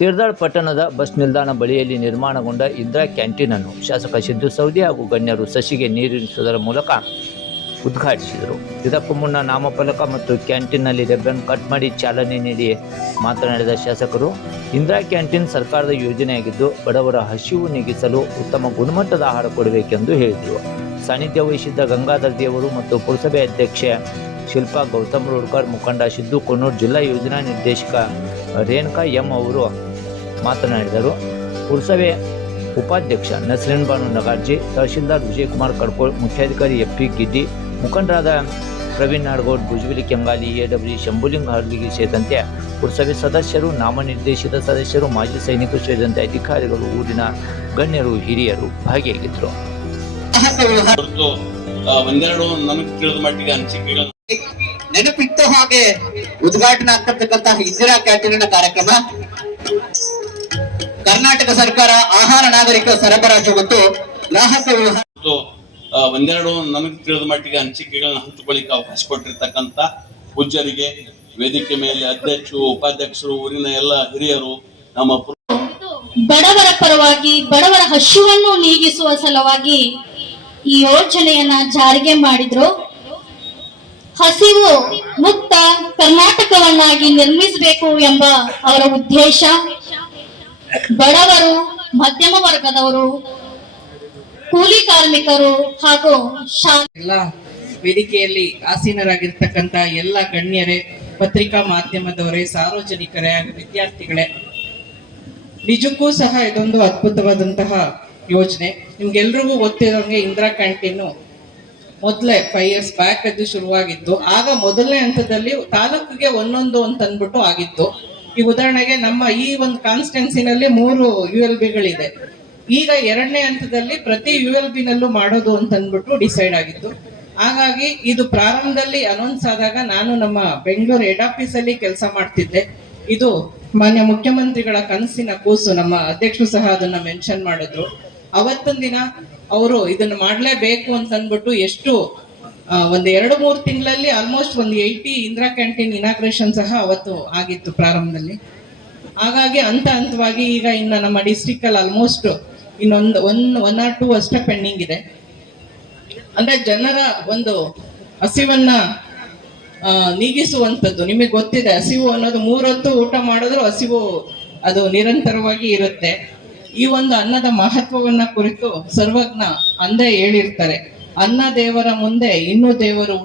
ತೀರ್ದಾಳ್ ಪಟ್ಟಣದ ಬಸ್ ನಿಲ್ದಾಣ ಬಳಿಯಲ್ಲಿ ನಿರ್ಮಾಣಗೊಂಡ ಇಂದಿರಾ ಅನ್ನು ಶಾಸಕ ಸಿದ್ದು ಸೌದಿ ಹಾಗೂ ಗಣ್ಯರು ಸಸಿಗೆ ನೀರಿಳಿಸುವುದರ ಮೂಲಕ ಉದ್ಘಾಟಿಸಿದರು ಇದಕ್ಕೂ ಮುನ್ನ ನಾಮಫಲಕ ಮತ್ತು ಕ್ಯಾಂಟೀನ್ನಲ್ಲಿ ರೆಬ್ಬನ್ ಕಟ್ ಮಾಡಿ ಚಾಲನೆ ನೀಡಿ ಮಾತನಾಡಿದ ಶಾಸಕರು ಇಂದಿರಾ ಕ್ಯಾಂಟೀನ್ ಸರ್ಕಾರದ ಯೋಜನೆಯಾಗಿದ್ದು ಬಡವರ ಹಸಿವು ನೀಗಿಸಲು ಉತ್ತಮ ಗುಣಮಟ್ಟದ ಆಹಾರ ಕೊಡಬೇಕೆಂದು ಹೇಳಿದರು ಸಾನ್ನಿಧ್ಯ ವಹಿಸಿದ್ದ ಗಂಗಾಧರ್ ದೇವರು ಮತ್ತು ಪುರಸಭೆ ಅಧ್ಯಕ್ಷೆ ಶಿಲ್ಪಾ ಗೌತಮ್ ರೋಡ್ಕರ್ ಮುಖಂಡ ಸಿದ್ದು ಕೊನ್ನೂರು ಜಿಲ್ಲಾ ಯೋಜನಾ ನಿರ್ದೇಶಕ ರೇಣುಕಾ ಎಂ ಅವರು ಮಾತನಾಡಿದರು ಪುರಸಭೆ ಉಪಾಧ್ಯಕ್ಷ ನಸರಿನ್ ಬಾನು ನಗಾರ್ಜಿ ತಹಶೀಲ್ದಾರ್ ವಿಜಯಕುಮಾರ್ ಕಡ್ಕೋಳ್ ಮುಖ್ಯಾಧಿಕಾರಿ ಎಫ್ ಪಿ ಗಿಡ್ಡಿ ಮುಖಂಡರಾದ ಪ್ರವೀಣ್ ನಾಡಗೌಡ್ ಭುಜಬಲಿ ಕೆಂಗಾಲಿ ಎ ಡಬ್ಲ್ಯೂ ಶಂಭುಲಿಂಗ್ ಹರ್ಲಿಗಿ ಸೇರಿದಂತೆ ಪುರಸಭೆ ಸದಸ್ಯರು ನಾಮನಿರ್ದೇಶಿತ ಸದಸ್ಯರು ಮಾಜಿ ಸೈನಿಕರು ಸೇರಿದಂತೆ ಅಧಿಕಾರಿಗಳು ಊರಿನ ಗಣ್ಯರು ಹಿರಿಯರು ಭಾಗಿಯಾಗಿದ್ದರು ಹಾಗೆ ಉದ್ಘಾಟನೆ ಆಗ್ತಕ್ಕಂತಹ ಇಂದಿರಾ ಕ್ಯಾಂಟೀನ್ ಕಾರ್ಯಕ್ರಮ ಕರ್ನಾಟಕ ಸರ್ಕಾರ ಆಹಾರ ನಾಗರಿಕ ಸರಬರಾಜು ಮತ್ತು ಗ್ರಾಹಕ ವ್ಯವಹಾರ ಒಂದೆರಡು ನನಗೆ ತಿಳಿದ ಮಟ್ಟಿಗೆ ಹಂಚಿಕೆಗಳನ್ನು ಹಂಚಿಕೊಳ್ಳಿಕ್ಕೆ ಅವಕಾಶ ಕೊಟ್ಟಿರ್ತಕ್ಕಂಥ ಪೂಜ್ಯರಿಗೆ ವೇದಿಕೆ ಮೇಲೆ ಅಧ್ಯಕ್ಷರು ಉಪಾಧ್ಯಕ್ಷರು ಊರಿನ ಎಲ್ಲ ಹಿರಿಯರು ನಮ್ಮ ಬಡವರ ಪರವಾಗಿ ಬಡವರ ಹಸುವನ್ನು ನೀಗಿಸುವ ಸಲುವಾಗಿ ಈ ಯೋಜನೆಯನ್ನ ಜಾರಿಗೆ ಮಾಡಿದ್ರು ಹಸಿವು ಮುಕ್ತ ಕರ್ನಾಟಕವನ್ನಾಗಿ ನಿರ್ಮಿಸಬೇಕು ಎಂಬ ಅವರ ಉದ್ದೇಶ ಬಡವರು ಮಧ್ಯಮ ವರ್ಗದವರು ಕೂಲಿ ಕಾರ್ಮಿಕರು ಹಾಗೂ ಎಲ್ಲ ವೇದಿಕೆಯಲ್ಲಿ ಆಸೀನರಾಗಿರ್ತಕ್ಕಂತ ಎಲ್ಲ ಗಣ್ಯರೇ ಪತ್ರಿಕಾ ಮಾಧ್ಯಮದವರೇ ಸಾರ್ವಜನಿಕರೇ ಹಾಗೂ ವಿದ್ಯಾರ್ಥಿಗಳೇ ನಿಜಕ್ಕೂ ಸಹ ಇದೊಂದು ಅದ್ಭುತವಾದಂತಹ ಯೋಜನೆ ನಿಮ್ಗೆಲ್ರಿಗೂ ಗೊತ್ತಿರೋಂಗೆ ಇಂದಿರಾ ಕ್ಯಾಂಟೀನು ಮೊದಲೇ ಫೈವ್ ಇಯರ್ಸ್ ಬ್ಯಾಕ್ ಅದು ಶುರುವಾಗಿತ್ತು ಆಗ ಮೊದಲನೇ ಹಂತದಲ್ಲಿ ತಾಲೂಕಿಗೆ ಒಂದೊಂದು ಅಂತ ಅಂದ್ಬಿಟ್ಟು ಆಗಿತ್ತು ಈ ಉದಾಹರಣೆಗೆ ನಮ್ಮ ಈ ಒಂದು ಕಾನ್ಸ್ಟೆನ್ಸಿನಲ್ಲಿ ಮೂರು ಯು ಎಲ್ ಬಿಗಳಿದೆ ಈಗ ಎರಡನೇ ಹಂತದಲ್ಲಿ ಪ್ರತಿ ಯು ಎಲ್ ಬಿ ನಲ್ಲೂ ಮಾಡೋದು ಅಂತ ಅಂದ್ಬಿಟ್ಟು ಡಿಸೈಡ್ ಆಗಿತ್ತು ಹಾಗಾಗಿ ಇದು ಪ್ರಾರಂಭದಲ್ಲಿ ಅನೌನ್ಸ್ ಆದಾಗ ನಾನು ನಮ್ಮ ಬೆಂಗಳೂರು ಹೆಡ್ ಆಫೀಸ್ ಅಲ್ಲಿ ಕೆಲಸ ಮಾಡ್ತಿದ್ದೆ ಇದು ಮಾನ್ಯ ಮುಖ್ಯಮಂತ್ರಿಗಳ ಕನಸಿನ ಕೂಸು ನಮ್ಮ ಅಧ್ಯಕ್ಷರು ಸಹ ಅದನ್ನ ಮೆನ್ಷನ್ ಮಾಡಿದ್ರು ಅವತ್ತೊಂದಿನ ಅವರು ಇದನ್ನು ಮಾಡಲೇಬೇಕು ಅಂತ ಅಂದ್ಬಿಟ್ಟು ಎಷ್ಟು ಒಂದು ಎರಡು ಮೂರು ತಿಂಗಳಲ್ಲಿ ಆಲ್ಮೋಸ್ಟ್ ಒಂದು ಏಯ್ಟಿ ಇಂದಿರಾ ಕ್ಯಾಂಟೀನ್ ಇನಾಗ್ರೇಷನ್ ಸಹ ಅವತ್ತು ಆಗಿತ್ತು ಪ್ರಾರಂಭದಲ್ಲಿ ಹಾಗಾಗಿ ಹಂತ ಹಂತವಾಗಿ ಈಗ ಇನ್ನು ನಮ್ಮ ಅಲ್ಲಿ ಆಲ್ಮೋಸ್ಟ್ ಇನ್ನೊಂದು ಒನ್ ಒನ್ ಆರ್ ಟೂ ಅಷ್ಟೇ ಪೆಂಡಿಂಗ್ ಇದೆ ಅಂದ್ರೆ ಜನರ ಒಂದು ಹಸಿವನ್ನ ನೀಗಿಸುವಂಥದ್ದು ನಿಮಗೆ ಗೊತ್ತಿದೆ ಹಸಿವು ಅನ್ನೋದು ಮೂರೊತ್ತು ಊಟ ಮಾಡಿದ್ರು ಹಸಿವು ಅದು ನಿರಂತರವಾಗಿ ಇರುತ್ತೆ ಈ ಒಂದು ಅನ್ನದ ಮಹತ್ವವನ್ನ ಕುರಿತು ಸರ್ವಜ್ಞ ಅಂದೇ ಹೇಳಿರ್ತಾರೆ ಅನ್ನ ದೇವರ ಮುಂದೆ ಇನ್ನು ದೇವರು